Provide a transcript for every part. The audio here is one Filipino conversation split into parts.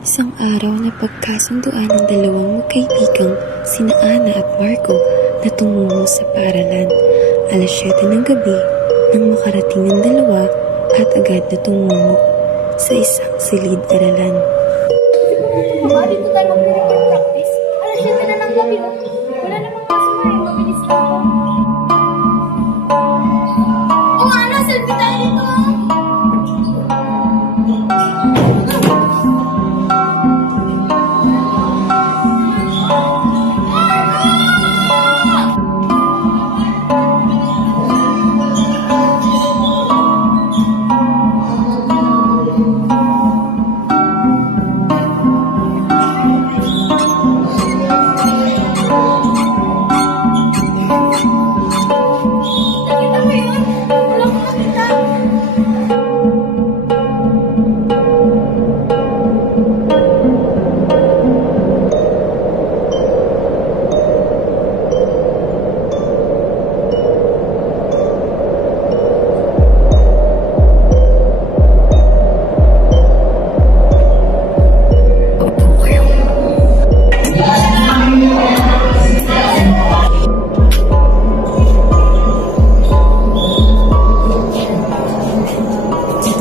Isang araw na pagkasunduan ng dalawang magkaibigang sina Ana at Marco na tumungo sa paaralan. Alas 7 ng gabi nang makarating ng dalawa at agad na tumungo sa isang silid-aralan. Mama, dito tayo mag-report practice. Alas 7 na ng gabi, oh. Wala namang customer, eh. Mabilis lang. Oo nga, ano? Selfie tayo dito, oh. Nakita mo yun? Wala ko nakita.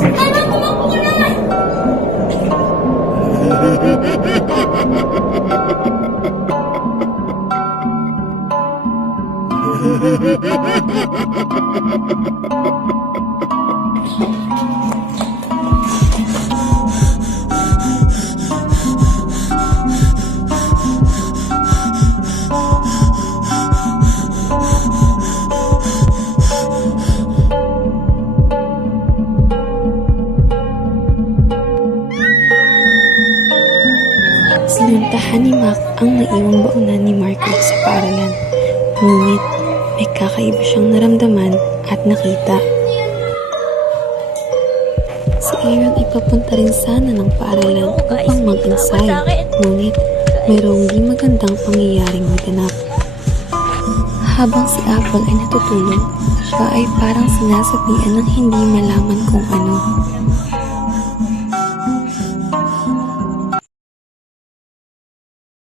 Ano, kumakbo ka na! Sinuntahan ni Mac ang naiwang baunan ni Marco sa paaralan. Ngunit may kakaiba siyang naramdaman at nakita. Si Aaron ay papunta rin sana ng paaralan upang mag-ensayo. Ngunit mayroong di magandang pangyayaring maganap. Habang si Apple ay natutulog, siya ay parang sinasabihan ng hindi malaman kung ano.